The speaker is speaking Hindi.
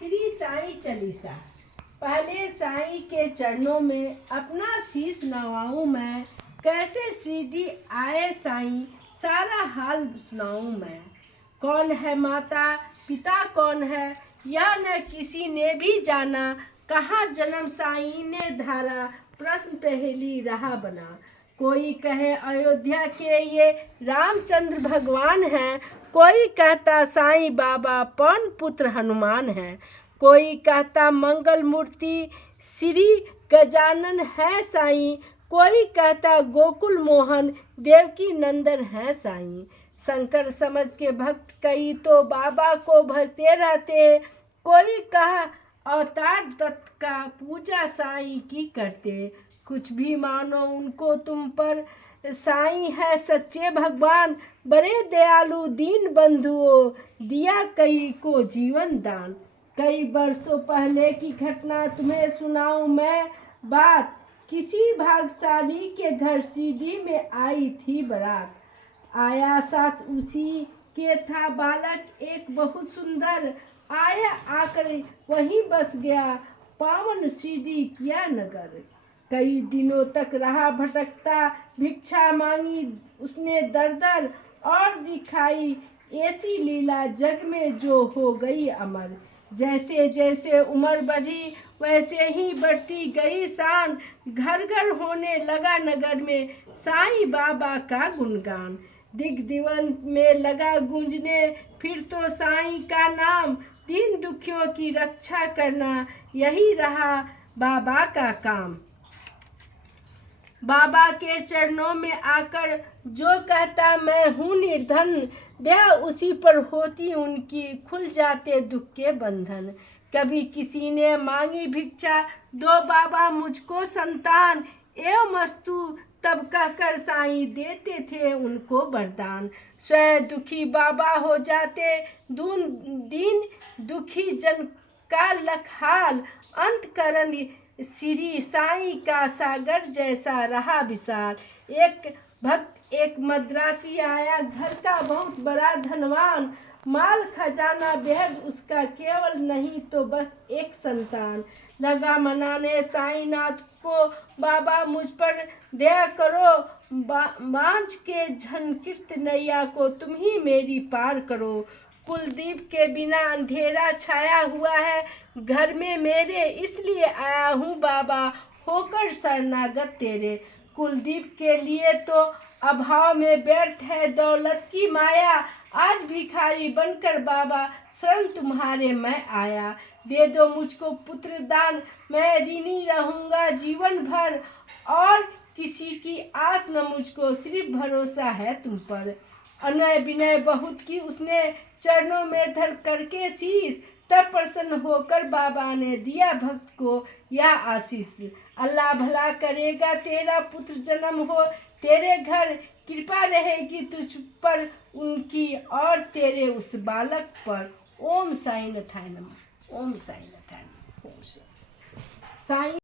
श्री साईं चालीसा। पहले साईं के चरणों में अपना शीश नवाऊं मैं, कैसे सीधी आए साईं सारा हाल सुनाऊं मैं। कौन है माता पिता कौन है यह न किसी ने भी जाना, कहाँ जन्म साईं ने धारा प्रश्न पहेली रहा बना। कोई कहे अयोध्या के ये रामचंद्र भगवान हैं, कोई कहता साईं बाबा पवन पुत्र हनुमान हैं, कोई कहता मंगल मूर्ति श्री गजानन है साईं, कोई कहता गोकुल मोहन देवकी नंदन है साईं। शंकर समझ के भक्त कई तो बाबा को भजते रहते, कोई कहा अवतार दत्त का पूजा साईं की करते। कुछ भी मानो उनको तुम पर, साईं है सच्चे भगवान, बड़े दयालु दीन बंधुओं दिया कई को जीवन दान। कई वर्षों पहले की घटना तुम्हें सुनाऊं मैं बात, किसी भाग्यशाली के घर सीधी में आई थी बारात। आया साथ उसी के था बालक एक बहुत सुंदर, आया आकर वहीं बस गया पावन सीधी किया नगर। कई दिनों तक रहा भटकता, भिक्षा मांगी उसने दर दर, और दिखाई ऐसी लीला जग में जो हो गई अमर। जैसे जैसे उम्र बढ़ी वैसे ही बढ़ती गई शान, घर घर होने लगा नगर में साईं बाबा का गुणगान। दिग दिगंत में लगा गूंजने फिर तो साईं का नाम, दीन दुखियों की रक्षा करना यही रहा बाबा का काम। बाबा के चरणों में आकर जो कहता मैं हूँ निर्धन, दया उसी पर होती उनकी खुल जाते दुख के बंधन। कभी किसी ने मांगी भिक्षा दो बाबा मुझको संतान, एवं वस्तु तब कहकर साईं देते थे उनको वरदान। स्वयं दुखी बाबा हो जाते दीन दुखी जन का लखहाल, अंत करन श्री साईं का सागर जैसा रहा विशाल। एक भक्त एक मद्रासी आया घर का बहुत बड़ा धनवान, माल खजाना बेहद उसका केवल नहीं तो बस एक संतान। लगा मनाने साईंनाथ को बाबा मुझ पर दया करो, बांझ के झनकृत नैया को तुम ही मेरी पार करो। कुलदीप के बिना अंधेरा छाया हुआ है घर में मेरे, इसलिए आया हूँ बाबा होकर शरणागत तेरे। कुलदीप के लिए तो अभाव में व्यर्थ है दौलत की माया, आज भिखारी बनकर बाबा शरण तुम्हारे मैं आया। दे दो मुझको पुत्र दान, मैं ऋणी रहूँगा जीवन भर, और किसी की आस न मुझको सिर्फ भरोसा है तुम पर। अनय विनय बहुत की उसने चरणों में धर करके शीश, तब प्रसन्न होकर बाबा ने दिया भक्त को यह आशीष। अल्लाह भला करेगा तेरा पुत्र जन्म हो तेरे घर, कृपा रहेगी तुझ पर उनकी और तेरे उस बालक पर। ओम साईं नाथाय नमः। ओम साईं नाथाय नमः। ओम साईं।